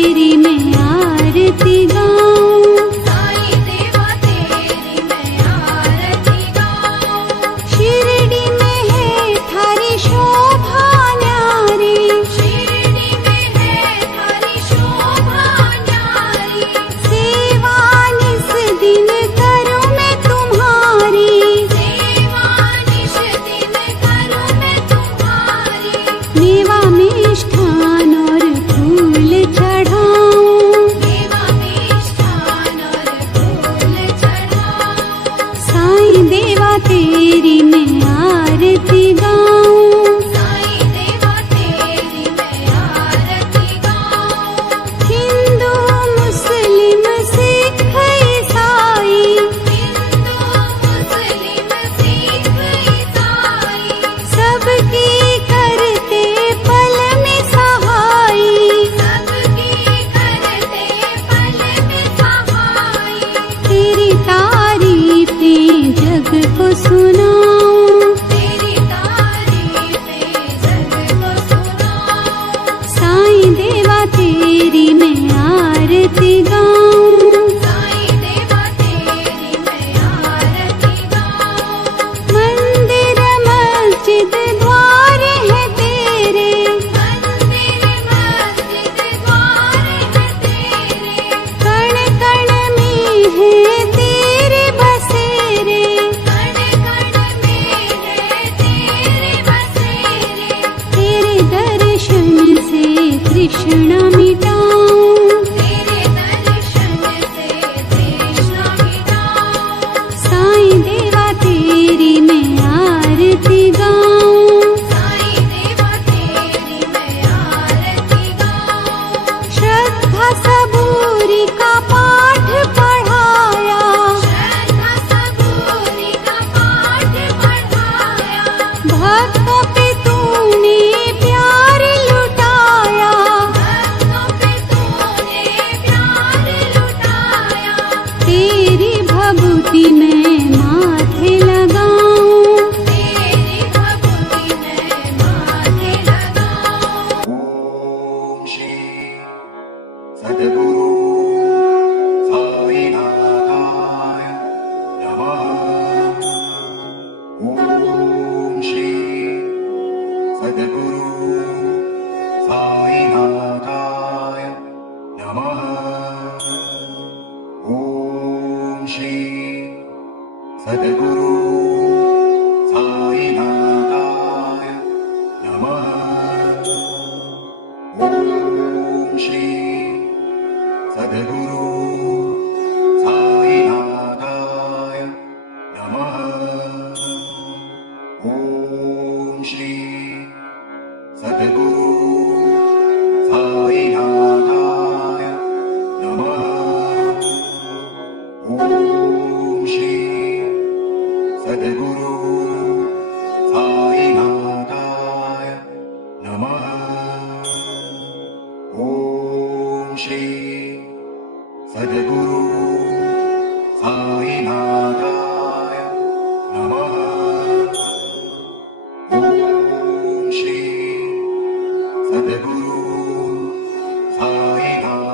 तेरी मैं आरती गाऊं, साईं देवा तेरी मैं आरती गाऊं। शिरडी में है थारी शोभा न्यारी, शिरडी में है थारी शोभा न्यारी। सेवा निस दिन करूं मैं तुम्हारी, सेवा निश दिन करूं मैं तुम्हारी। मेवा मिष्ठान और फूल चढ़ाऊं, देवा मिष्ठान और फूल चढ़ाऊं। साईं देवा तेरी मैं आरती गाऊं, साईं देवा तेरी मैं आरती गाऊं। हिंदू मुस्लिम सिख ईसाई, हिंदू मुस्लिम सिख ईसाई। सबकी करते पल में सहाई, सबकी करते पल में सहाई। तेरी तारीफें जग को सुनाऊं, तेरी तारीफें जग को सुनाऊं। साईं देवा तेरी मैं आरती गाऊं, साईं देवा तेरी मैं आरती गाऊं। मंदिर मस्जिद द्वार है तेरे, मंदिर मस्जिद द्वार है तेरे। कण कण में है तेरे बसेरे, कण कण में है तेरे बसेरे। तेरे दर्शन से तृष्णा मिटाऊं, तेरे दर्शन से तृष्णा मिटाऊं। साईं देवा तेरी मैं आरती गाऊं, साईं देवा तेरी मैं आरती गाऊं। श्रद्धा सबूरी का पाठ पढ़ाया, श्रद्धा सबूरी का पाठ पढ़ाया। भक्तों पे तूने प्यार लुटाया, भक्तों पे तूने प्यार लुटाया। तेरी भभूति मैं माथे लगाऊं, तेरी भक्ति मैं माथे लगाऊं। ओम श्री सद्गुरु साईनाथाय नमः। ओम श्री सद्गुरु साईनाथाय नमः। ओम श्री सद्गुरु साईनाथाय नमः। ओम श्री सद्गुरु साईनाथाय नमः। ओम श्री सद्गुरु साईनाथाय नमः। ओम श्री सद्गुरु साईनाथाय नमः। ओम श्री सद्गुरु साईनाथाय नमः। ओम श्री सद्गुरु साईनाथाय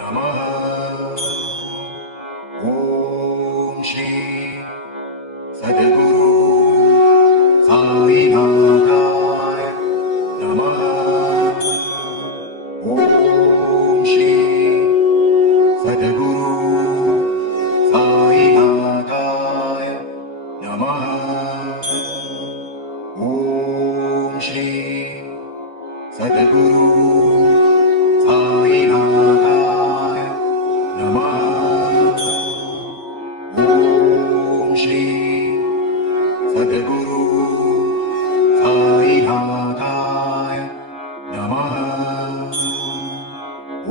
नमः। ओम श्री सद्गुरु साईनाथाय नमः। ओम श्री सद्गुरु साईनाथाय नमः। ओम श्री सद्गुरु साईनाथाय नमः। ओम श्री सद्गुरु साईनाथाय नमः।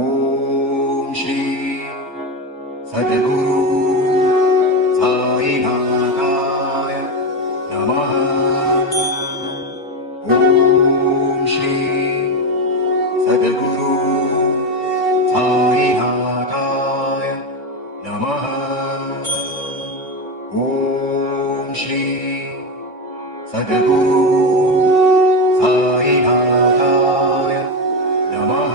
ओम श्री सद्गुरु साईनाथाय नमः। ओम श्री सद्गुरु साईनाथाय नमः। ओम श्री सद्गुरु साईनाथाय नमः।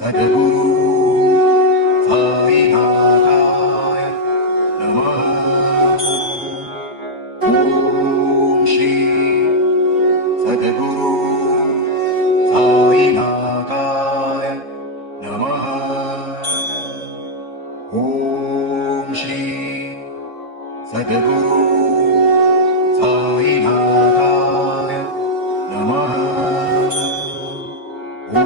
सद्गुरु साईनाथाय नमः। ॐ श्री सद्गुरु साईनाथाय नमः। ॐ श्री सद्गुरु